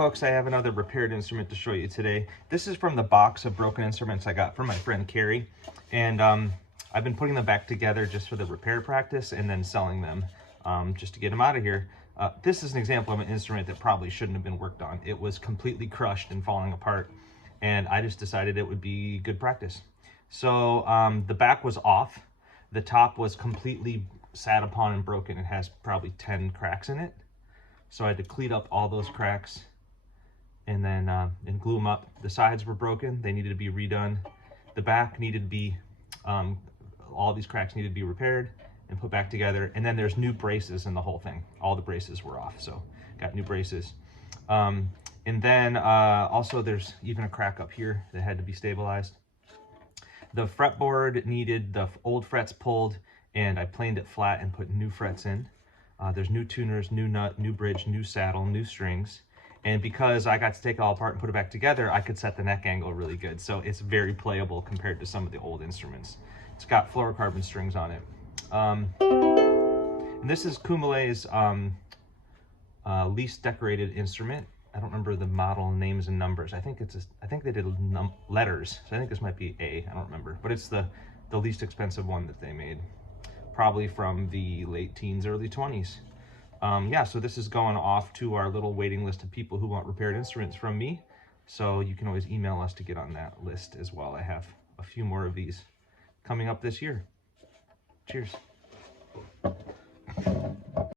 folks, I have another repaired instrument to show you today. This is from the box of broken instruments I got from my friend Carrie, and I've been putting them back together just for the repair practice and then selling them just to get them out of here. This is an example of an instrument that probably shouldn't have been worked on. It was completely crushed and falling apart, and I just decided it would be good practice. So the back was off, the top was completely sat upon and broken. It has probably 10 cracks in it. So I had to clean up all those cracks and then and glue them up. The sides were broken, they needed to be redone. The back needed to be, all these cracks needed to be repaired and put back together. And then there's new braces in the whole thing. All the braces were off, so got new braces. And then also there's even a crack up here that had to be stabilized. The fretboard needed the old frets pulled, and I planed it flat and put new frets in. There's new tuners, new nut, new bridge, new saddle, new strings. And because I got to take it all apart and put it back together, I could set the neck angle really good. So it's very playable compared to some of the old instruments. It's got fluorocarbon strings on it. And this is Kumalae's least decorated instrument. I don't remember the model names and numbers. I think they did letters. So I think this might be A, I don't remember. But it's the least expensive one that they made. Probably from the late teens, early 20s. Yeah, so this is going off to our little waiting list of people who want repaired instruments from me. So you can always email us to get on that list as well. I have a few more of these coming up this year. Cheers.